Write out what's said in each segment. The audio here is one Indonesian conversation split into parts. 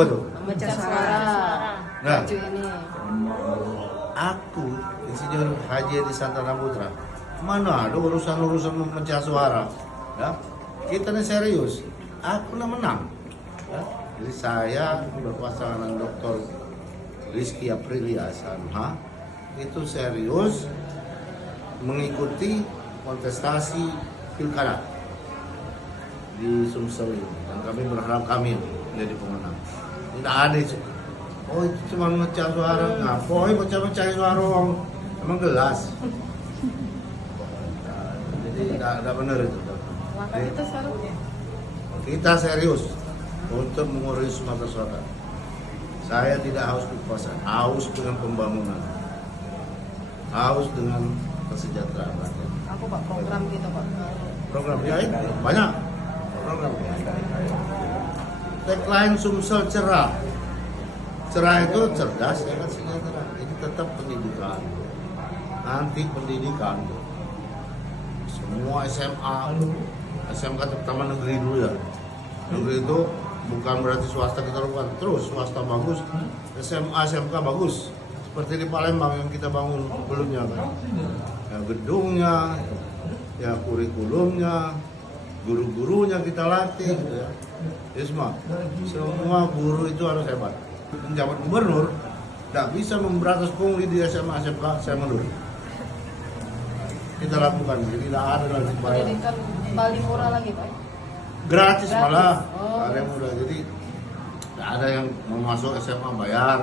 Apa tuh? Memecah suara. Nah. Baju ini. Aku insinyur Haji di Santana Putra. Mana ada urusan-urusan memecah suara? Ya, kita ini serius. Aku nak menang. Ya. Jadi saya berpasangan dengan Dr. Rizky Aprilia Sanha itu serius mengikuti kontestasi pilkada di Sumsel ini, dan kami berharap kami menjadi pemenang. Tidak ada itu. Oh itu cuma mecah suara, ngapain mecah-mecah suara orang? Emang gelas. Nah, jadi tidak benar itu. Maka kita seharusnya. Kita serius untuk mengurusi Sumatera Selatan. Saya tidak haus kekuasaan, haus dengan pembangunan, haus dengan kesejahteraan rakyat. Aku Pak program gitu Pak. Program ya itu banyak program. Tagline Sumsel cerah. Cerah itu cerdas ya kan, sejahtera. Ini tetap pendidikan. Nanti pendidikan semua SMA, SMK terutama negeri dulu ya. Negeri itu bukan berarti swasta kita lupakan, terus swasta bagus, SMA, SMK bagus. Seperti di Palembang yang kita bangun sebelumnya kan. Ya gedungnya, ya kurikulumnya, guru-gurunya kita latih gitu ya. Ya semua guru itu harus hebat. Penjabat gubernur tidak bisa memberantas pungli di SMA, SMK, saya mundur. Kita lakukan, jadi tidak ada lagi bayar. Pendidikan Bali murah lagi Pak. Gratis malah, Oh. ada yang mudah. Jadi tidak ada yang mau masuk SMA bayar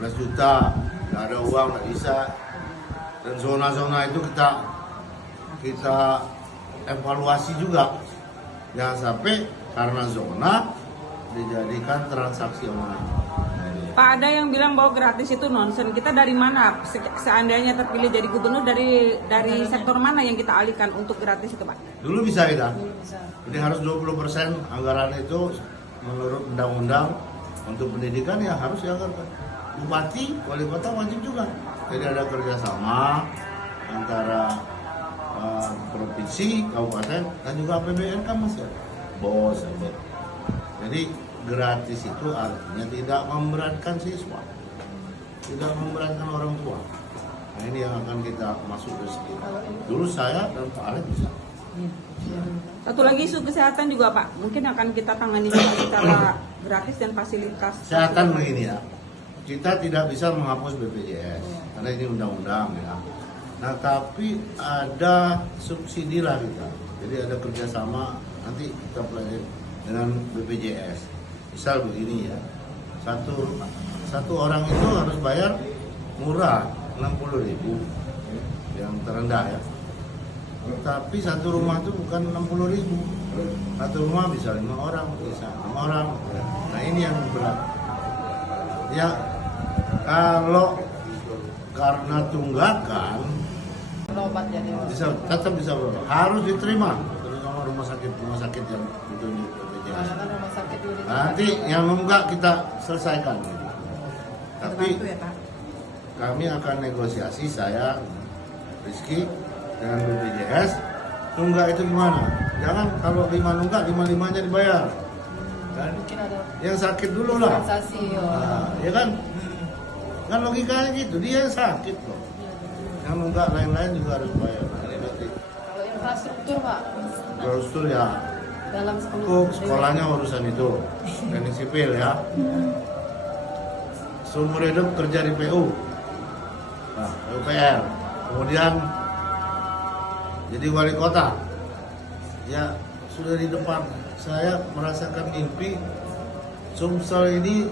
15 juta, tidak ada uang, tidak bisa. Dan zona-zona itu kita evaluasi juga. Jangan sampai karena zona dijadikan transaksi online. Pak, ada yang bilang bahwa gratis itu nonsen. Kita dari mana? Seandainya terpilih jadi gubernur, dari sektor mana yang kita alihkan untuk gratis itu, Pak? Dulu bisa kita. Bisa. Jadi harus 20% anggaran itu menurut undang-undang untuk pendidikan ya harus dianggarkan. Bupati, wali kota wajib juga. Jadi ada kerjasama antara provinsi, kabupaten, dan juga APBN kan masih ada. Bos ada. Jadi gratis itu artinya tidak memberatkan siswa, tidak memberatkan orang tua. Nah ini yang akan kita masuk ke sini. Dulu saya dan Pak Alex bisa. Satu lagi isu kesehatan juga, Pak. Mungkin akan kita tangani secara gratis dan fasilitas. Kesehatan begini ya, kita tidak bisa menghapus BPJS karena ini undang-undang ya. Nah tapi ada subsidi lah kita. Jadi ada kerjasama nanti kita pelajari dengan BPJS. Misal begini ya, satu orang itu harus bayar murah 60.000 yang terendah ya. Tapi satu rumah itu bukan 60.000, satu rumah bisa 5 orang, bisa 6 orang. Nah ini yang berat. Ya kalau karena tunggakan Berobat jadi. tetap bisa berobat. Harus diterima terutama rumah sakit yang ditunjuk BPJS. Karena kan rumah sakit dulu. Nanti yang enggak kita selesaikan. Tapi Bantu ya, Pak. kami akan negosiasi, saya Rizky dengan BPJS. Nunggak itu gimana? Jangan kalau 5 nunggak, 5-5-nya dibayar. Kan? Mungkin ada Yang sakit dulu lah. kompensasi. Nah, ya kan? Kan logikanya gitu, dia yang sakit loh. Yang nunggak lain-lain juga harus bayar. Nah, ini nanti Kalau infrastruktur Pak, infrastruktur ya. dalam 10 Aku sekolahnya urusan itu, teknik sipil ya. Seumur hidup kerja di PU, nah, PUPR. Kemudian jadi wali kota. Ya sudah di depan saya merasakan mimpi Sumsel ini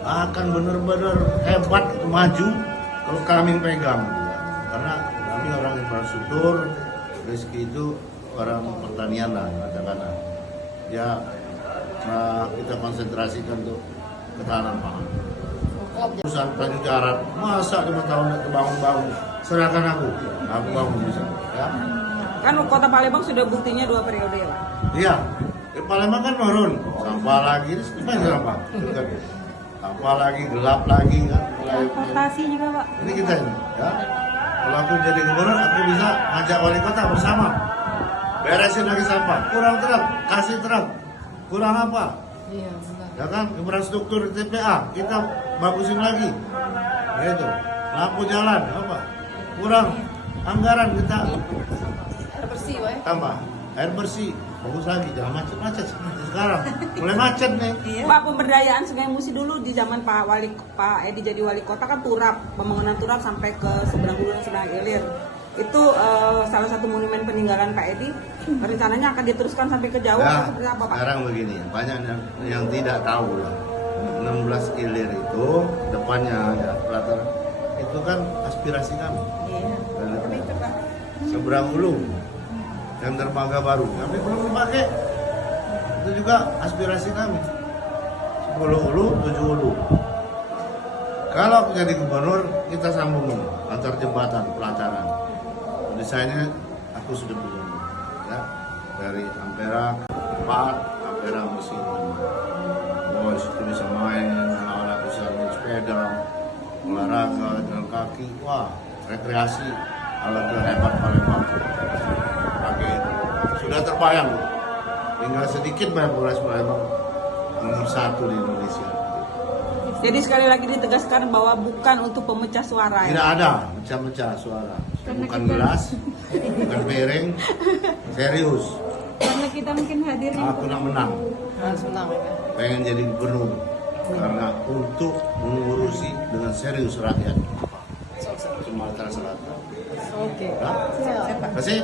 akan benar-benar hebat maju kalau kami pegang. Karena kami orang infrastruktur, Rizky itu orang pertanian lah katakanlah. Ya kita konsentrasikan untuk ketahanan pangan. Perusahaan Tanjung Jarat, masa 5 tahun tidak bangun-bangun, serahkan aku bangun bisa. Ya. Kan Kota Palembang sudah buktinya 2 periode ya, Pak. Iya, di Palembang kan turun, sampah lagi, ini banyak sampah. Sampah lagi, gelap lagi kan. Transportasi juga, Pak. Ini kita ini, ya. Kalau aku jadi gubernur, aku bisa ngajak wali kota bersama. Beresin lagi sampah, kurang terang, kasih terang. Kurang apa? Iya, benar. Ya kan, infrastruktur TPA kita bagusin lagi. Gitu. Lampu jalan apa? Kurang anggaran kita Air bersih, woy. tambah. Air bersih bagus lagi, jangan macet-macet seperti sekarang. Mulai macet nih. Pak, pemberdayaan Sungai Musi dulu di zaman Pak Edi jadi wali kota kan turap, pembangunan turap sampai ke seberang hulu dan seberang hilir. Itu salah satu monumen peninggalan Pak Edi. Rencananya akan diteruskan sampai ke Jawa atau seperti apa, Pak? Sekarang begini, banyak yang tidak tahu lah. 16 ilir itu depannya ya latar itu kan aspirasi kami. Iya. Dan seberang hulu dan dermaga baru kami belum dipakai, itu juga aspirasi kami. 10 hulu 7 hulu. Kalau jadi gubernur kita sambung antar jembatan pelataran. Desainnya aku sudah punya ya, dari Ampera 4 Ampera Musi 5. Oh, situ bisa main, anak-anak bisa main sepeda, olahraga, jalan kaki, wah rekreasi ala terhebat Palembang. Pakai itu sudah terbayang, tinggal sedikit banyak Polres Palembang nomor 1 di Indonesia. Jadi sekali lagi ditegaskan bahwa bukan untuk pemecah suara Tidak ya. ada pecah-pecah suara, bukan gelas, bukan piring, serius. Karena kita mungkin hadir Aku nak menang, Harus menang, ya. pengen jadi gubernur karena untuk mengurusi dengan serius rakyat Sumatera Selatan. Oke. Ya? Siap. Terima kasih.